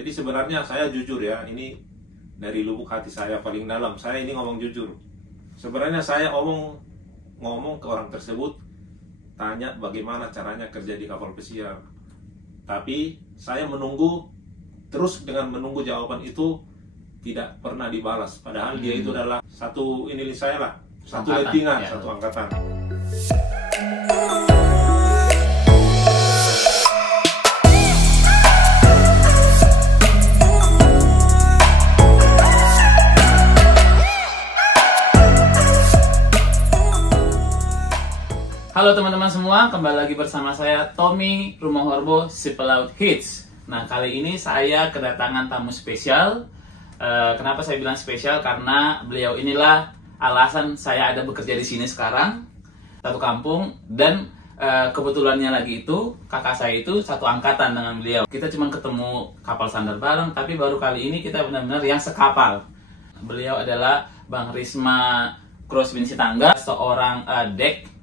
Jadi sebenarnya saya jujur ya, ini dari lubuk hati saya paling dalam, saya ini ngomong jujur. Sebenarnya saya ngomong ke orang tersebut, tanya bagaimana caranya kerja di kapal pesiar. Tapi saya menunggu, terus dengan menunggu jawaban itu tidak pernah dibalas. Padahal dia itu adalah satu saya lah, satu lettingan, satu angkatan. Halo teman-teman semua, kembali lagi bersama saya Tommy Rumohorbo, si pelaut hits. Nah, kali ini saya kedatangan tamu spesial. Kenapa saya bilang spesial? Karena beliau inilah alasan saya ada bekerja di sini sekarang, satu kampung, dan kebetulannya lagi itu kakak saya itu satu angkatan dengan beliau. Kita cuma ketemu kapal sandar bareng, tapi baru kali ini kita benar-benar yang sekapal. Beliau adalah Bang Risma Crosswind Sitangga, seorang deck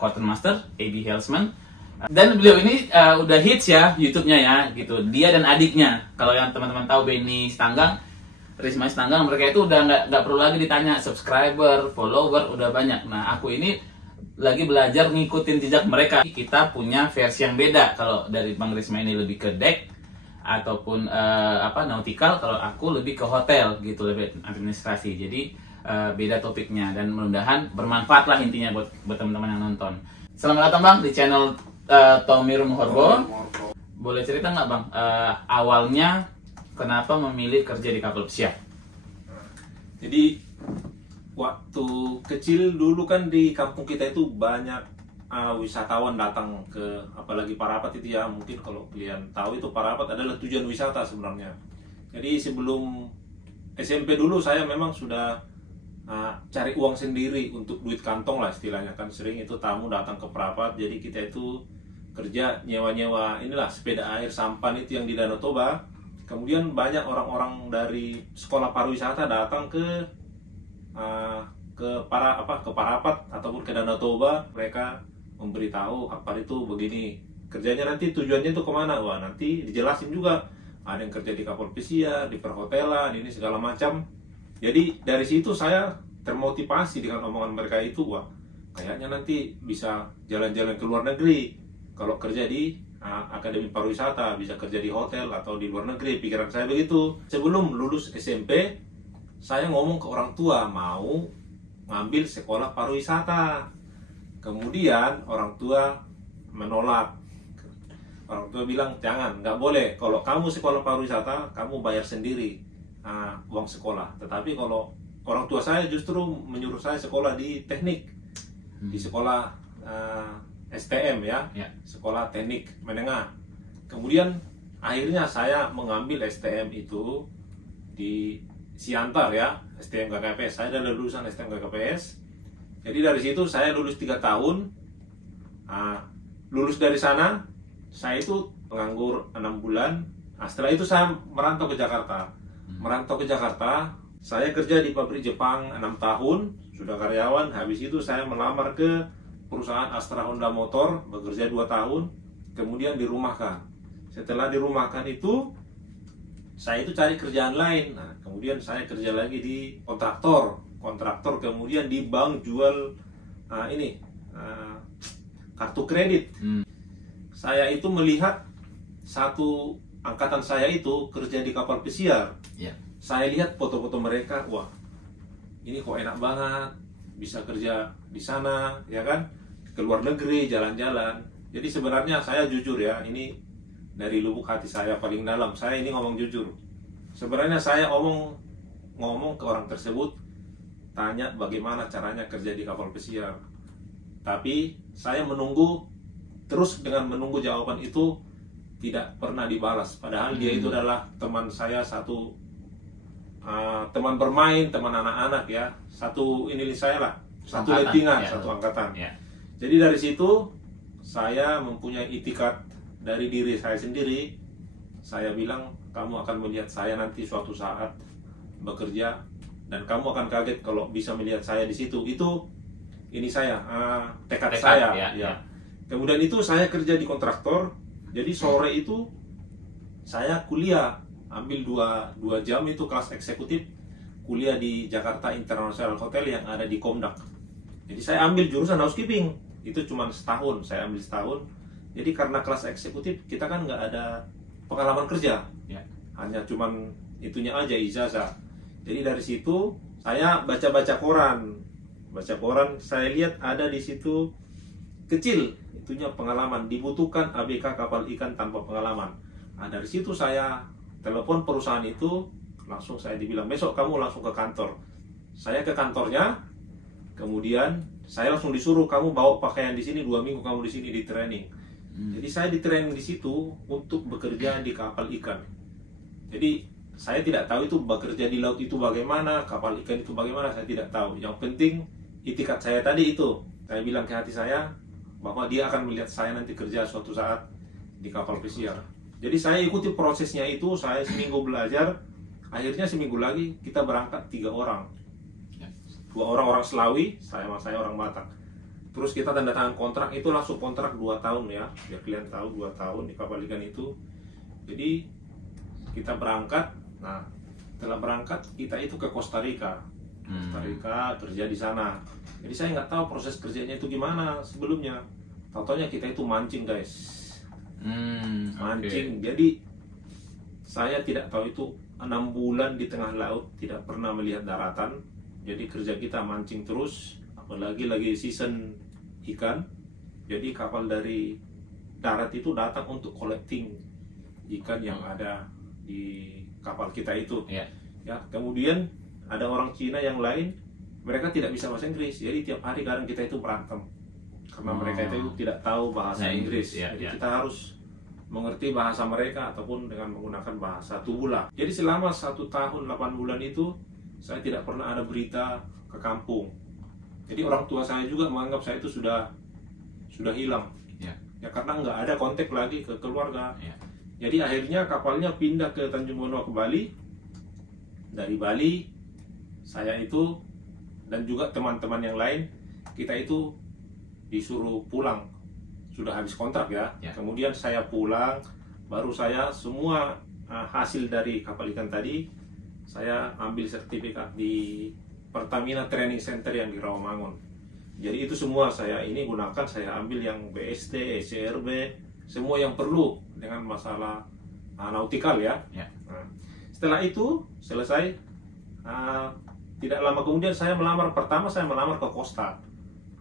quartermaster, AB Helmsman, dan beliau ini udah hits ya YouTube-nya ya gitu. Dia dan adiknya, kalau yang teman-teman tahu Benny Sitanggang, Risma Sitanggang, mereka itu udah nggak perlu lagi ditanya, subscriber, follower udah banyak. Nah, aku ini lagi belajar ngikutin jejak mereka. Kita punya versi yang beda. Kalau dari Bang Risma ini lebih ke deck ataupun nautical, kalau aku lebih ke hotel gitu, lebih administrasi. Jadi beda topiknya, dan mudah-mudahan bermanfaat lah intinya buat teman-teman yang nonton. Selamat datang Bang di channel Tommy Rumohorbo. Boleh cerita nggak Bang, awalnya kenapa memilih kerja di kapal pesiar? Jadi waktu kecil dulu kan di kampung kita itu banyak wisatawan datang ke, apalagi Parapat itu ya, mungkin kalau kalian tahu itu Parapat adalah tujuan wisata sebenarnya. Jadi sebelum SMP dulu saya memang sudah cari uang sendiri untuk duit kantong lah istilahnya, kan sering itu tamu datang ke Parapat, jadi kita itu kerja nyewa-nyewa inilah sepeda air sampan itu yang di Danau Toba. Kemudian banyak orang-orang dari sekolah pariwisata datang ke Parapat ataupun ke Danau Toba. Mereka memberitahu apa itu begini kerjanya, nanti tujuannya itu kemana, wah nanti dijelasin juga, ada yang kerja di kapal pesiar, di perhotelan, ini segala macam. Jadi dari situ saya termotivasi dengan omongan mereka itu, wah kayaknya nanti bisa jalan-jalan ke luar negeri kalau kerja di Akademi Pariwisata, bisa kerja di hotel atau di luar negeri. Pikiran saya begitu. Sebelum lulus SMP, saya ngomong ke orang tua mau ngambil sekolah pariwisata. Kemudian orang tua menolak. Orang tua bilang jangan, nggak boleh. Kalau kamu sekolah pariwisata, kamu bayar sendiri uang sekolah. Tetapi kalau orang tua saya justru menyuruh saya sekolah di teknik, di sekolah STM ya, sekolah teknik menengah. Kemudian akhirnya saya mengambil STM itu di Siantar ya, STM KKPS. Saya adalah lulusan STM KKPS. Jadi dari situ saya lulus 3 tahun. Lulus dari sana, saya itu penganggur 6 bulan. Setelah itu saya merantau ke Jakarta. Saya kerja di pabrik Jepang 6 tahun, sudah karyawan. Habis itu saya melamar ke perusahaan Astra Honda Motor, bekerja 2 tahun, kemudian dirumahkan. Setelah dirumahkan itu, saya itu cari kerjaan lain. Nah, kemudian saya kerja lagi di kontraktor, kemudian di bank jual kartu kredit. Saya itu melihat satu angkatan saya itu kerja di kapal pesiar. Saya lihat foto-foto mereka, wah ini kok enak banget, bisa kerja di sana, ya kan, ke luar negeri, jalan-jalan. Jadi sebenarnya saya jujur ya, ini dari lubuk hati saya paling dalam, saya ini ngomong jujur. Sebenarnya saya ngomong ke orang tersebut, tanya bagaimana caranya kerja di kapal pesiar. Tapi saya menunggu, terus dengan menunggu jawaban itu tidak pernah dibalas. Padahal dia itu adalah teman saya, satu teman bermain, teman anak-anak ya, satu saya lah, satu lettingan, satu angkatan. Jadi dari situ saya mempunyai itikat dari diri saya sendiri. Saya bilang, kamu akan melihat saya nanti suatu saat bekerja, dan kamu akan kaget kalau bisa melihat saya di situ. Itu ini saya, tekad saya. Kemudian itu saya kerja di kontraktor. Jadi sore itu saya kuliah ambil 2 jam itu kelas eksekutif kuliah di Jakarta International Hotel yang ada di Komdak. Jadi saya ambil jurusan housekeeping, itu cuma setahun, saya ambil setahun. Jadi karena kelas eksekutif kita kan nggak ada pengalaman kerja, hanya cuman itunya aja ijazah. Jadi dari situ saya baca koran, saya lihat ada di situ kecil itunya pengalaman, dibutuhkan ABK kapal ikan tanpa pengalaman. Nah dari situ saya telepon perusahaan itu, langsung saya dibilang besok kamu langsung ke kantor. Saya ke kantornya, kemudian saya langsung disuruh kamu bawa pakaian di sini 2 minggu kamu di sini di training. Jadi saya di training di situ untuk bekerja di kapal ikan. Jadi saya tidak tahu itu bekerja di laut itu bagaimana, kapal ikan itu bagaimana, saya tidak tahu. Yang penting itikat saya tadi itu, saya bilang ke hati saya bahwa dia akan melihat saya nanti kerja suatu saat di kapal pesiar. Jadi saya ikuti prosesnya itu, saya seminggu belajar. Akhirnya seminggu lagi kita berangkat 3 orang. 2 orang Selawi, saya orang Batak. Terus kita tanda tangan kontrak, itu langsung kontrak 2 tahun ya. Biar kalian tahu 2 tahun di kapal ikan itu. Jadi kita berangkat. Nah, setelah berangkat kita itu ke Costa Rica. Costa Rica kerja di sana. Jadi saya nggak tahu proses kerjanya itu gimana sebelumnya. Tahu-taunya kita itu mancing guys. Mancing. Jadi saya tidak tahu itu 6 bulan di tengah laut, tidak pernah melihat daratan. Jadi kerja kita mancing terus, apalagi lagi season ikan. Jadi kapal dari darat itu datang untuk collecting ikan yang ada di kapal kita itu. Ya, kemudian ada orang Cina yang lain, mereka tidak bisa bahasa Inggris. Jadi tiap hari kadang kita itu berantem karena mereka itu tidak tahu bahasa Inggris. Jadi kita harus mengerti bahasa mereka ataupun dengan menggunakan bahasa tubuh lah. Jadi selama 1 tahun 8 bulan itu saya tidak pernah ada berita ke kampung. Jadi orang tua saya juga menganggap saya itu sudah hilang. Ya karena nggak ada kontak lagi ke keluarga. Jadi akhirnya kapalnya pindah ke Tanjung Benoa ke Bali. Dari Bali saya itu dan juga teman-teman yang lain, kita itu disuruh pulang. Sudah habis kontrak ya. Kemudian saya pulang, baru saya semua hasil dari kapal ikan tadi saya ambil sertifikat di Pertamina Training Center yang di Rawamangun. Jadi itu semua saya ini gunakan, saya ambil yang BST, ECRB, semua yang perlu dengan masalah nautikal ya. Nah, setelah itu selesai, tidak lama kemudian saya melamar ke Costa,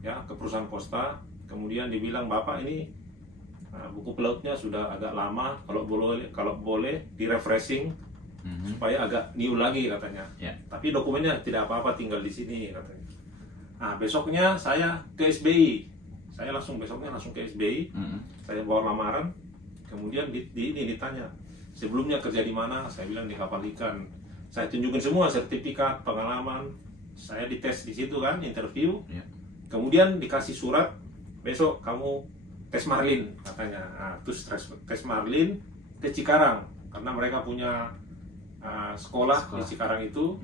ya ke perusahaan Costa. Kemudian dibilang bapak ini buku pelautnya sudah agak lama, kalau boleh di refreshing supaya agak new lagi katanya. Tapi dokumennya tidak apa-apa, tinggal di sini katanya. Nah besoknya saya ke SBI, saya besoknya langsung ke SBI. Saya bawa lamaran, kemudian ini ditanya sebelumnya kerja di mana, saya bilang di kapal ikan. Saya tunjukin semua sertifikat, pengalaman, saya dites di situ kan, interview. Kemudian dikasih surat, besok kamu tes Marlin katanya. Nah, terus tes Marlin ke Cikarang karena mereka punya sekolah di Cikarang itu.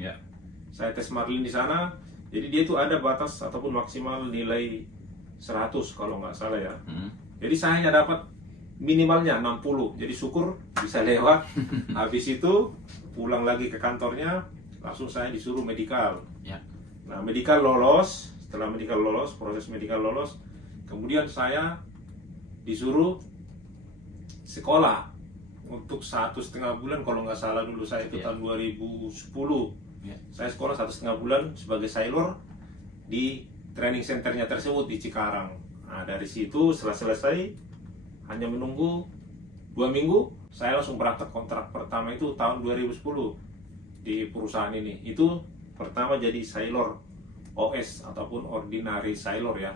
Saya tes Marlin di sana. Jadi dia itu ada batas ataupun maksimal nilai 100 kalau nggak salah ya. Jadi saya hanya dapat minimalnya 60. Jadi syukur bisa lewat. Habis itu pulang lagi ke kantornya, langsung saya disuruh medical. Nah medical lolos. Setelah medical lolos, proses medical lolos, kemudian saya disuruh sekolah untuk 1,5 bulan kalau nggak salah dulu saya itu tahun 2010. Saya sekolah 1,5 bulan sebagai sailor di training centernya tersebut di Cikarang. Nah dari situ setelah selesai hanya menunggu 2 minggu saya langsung berangkat kontrak pertama itu tahun 2010 di perusahaan ini. Itu pertama jadi sailor OS ataupun ordinary sailor ya.